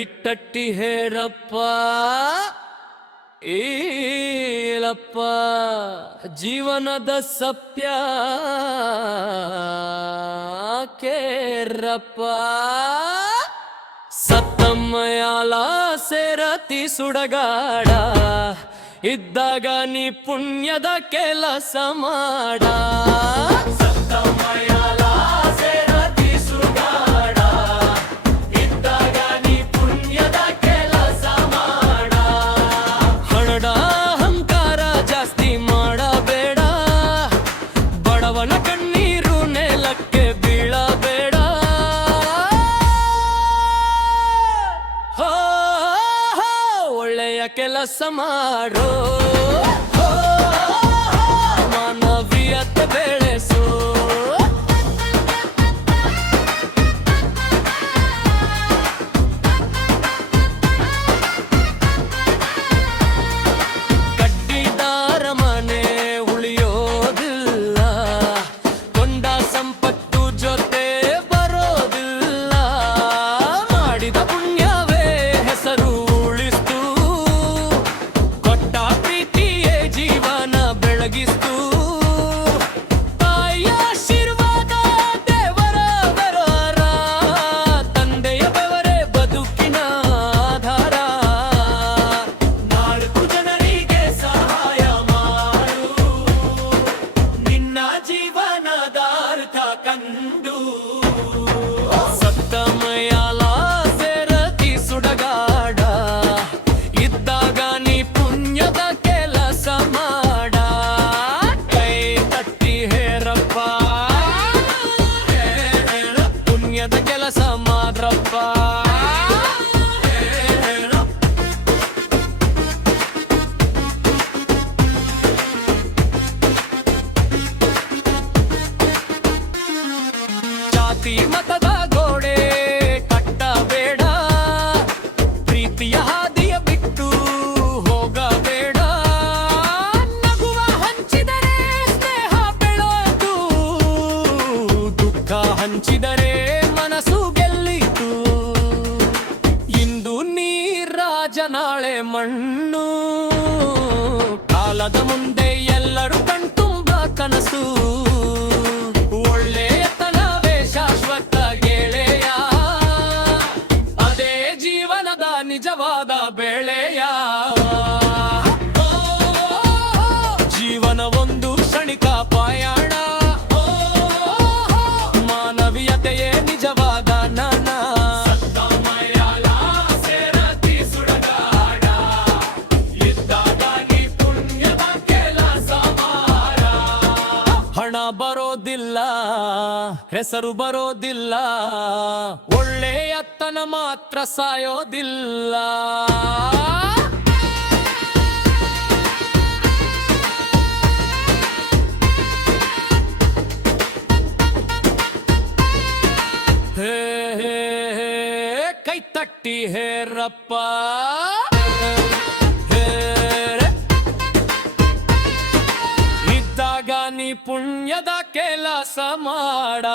ಕೈತಟ್ಟಿ ಹೇರಪ್ಪ ಏಲಪ್ಪ ಜೀವನದ ಸತ್ಯ ಕೇರಪ್ಪ ಸತ್ತಮ್ಮಯಾಲ ಸೇರತಿ ಸುಡಗಾಡ ಇದ್ದಾಗ ನೀ ಪುಣ್ಯದ ಕೆಲಸ ಮಾಡ ಸತ್ತಮ್ಮಯಾಲ ಸೇರತಿ ಸುಡಗಾಡ ಇದ್ದಾಗ ನೀ ಪುಣ್ಯದ ಕೆಲಸ ಮಾಡ ಹಣದ ಅಹಂಕಾರ ಜಾಸ್ತಿ ಮಾಡಬೇಡ ಬಡವನ ಕಣ್ಣೀರು ನೆಲಕ್ಕೆ ಬೀಳಬೇಡ ಒಳ್ಳೆಯ ಕೆಲಸ ಮಾಡೋ ಮಾನವೀಯತೆ ಬೆಳೆಸೋ ಕಟ್ಟಿದಾರ ಮನೆ ಉಳಿಯೋದಿಲ್ಲ ಕೊಂಡ ಸಂಪತ್ತು ಜೊತೆ ಬರೋದಿಲ್ಲ ಮಾಡಿದ ಪುಣ್ಯವೇ ಹೆಸರು ಉಳಿಸ್ತು ಕೊಟ್ಟ ಪ್ರೀತಿಯೇ ಜೀವನ ಬೆಳಗಿಸ್ತು ತಾಯಿಯ ಆಶೀರ್ವಾದ ದೇವರ ವರ ತಂದೆಯ ಬೆವರೇ ಬದುಕಿನ ಆಧಾರ ನಾಲ್ಕು ಜನರಿಗೆ ಸಹಾಯ ಮಾಡು ನಿನ್ನ ಜೀವನದ ಅರ್ಥ ಕಂಡು ಸತ್ತಮಯಾಲ ಸೇರತಿ ಸುಡಗಾಡ ಇದ್ದಾಗ ನೀ ಪುಣ್ಯದ ಕೆಲಸ ಮಾಡ ಕೈ ತಟ್ಟಿ ಹೇರಪ್ಪ ಪುಣ್ಯದ ಕೆಲಸ ಮಾಡ್ರಪ್ಪ ಜಾತಿ ಮತದ ಗೋಡೆ ಕಟ್ಟಬೇಡ ಪ್ರೀತಿಯ ಹಾದಿಯ ಬಿಟ್ಟು ಹೋಗಬೇಡ ನಗುವ ಹಂಚಿದರೆ ಸ್ನೇಹ ಬೆಳೆದು ದುಃಖ ಹಂಚಿದರೆ ಮನಸ್ಸು ಗೆಲ್ಲಿತು ಇಂದು ನೀ ರಾಜ ನಾಳೆ ಮಣ್ಣು ಕಾಲದ ಮುಂದೆ ಎಲ್ಲರೂ ಕಣ್ತುಂಬ ಕನಸು ಒಳ್ಳೆಯತನವೇ ಶಾಶ್ವತ ಗೆಳೆಯ ಅದೇ ಜೀವನದ ನಿಜವಾದ ಬೆಳೆಯ ಜೀವನ ಒಂದು ಕ್ಷಣಿಕ ಪಯಣ ಮಾನವೀಯತೆಯೇ ನಿಜವಾದ ನನ ಸತ್ತಮಯಾಲ ಸೇರತಿ ಸುಡಗಾಡ ಇದ್ದಾಗ ನೀ ಪುಣ್ಯದ ಕೆಲಸ ಮಾಡ ಹಣ ಬರೋದಿಲ್ಲ ಹೆಸರು ಬರೋದಿಲ್ಲ ಒಳ್ಳೆಯತನ ಮಾತ್ರ ಸಾಯೋದಿಲ್ಲ ಹೇ ಹೇ ಹೇ ಕೈ ತಟ್ಟಿ ಹೇರಪ್ಪ ಇದ್ದಾಗ ನೀ ಪುಣ್ಯದ ಕೆಲಸ ಮಾಡ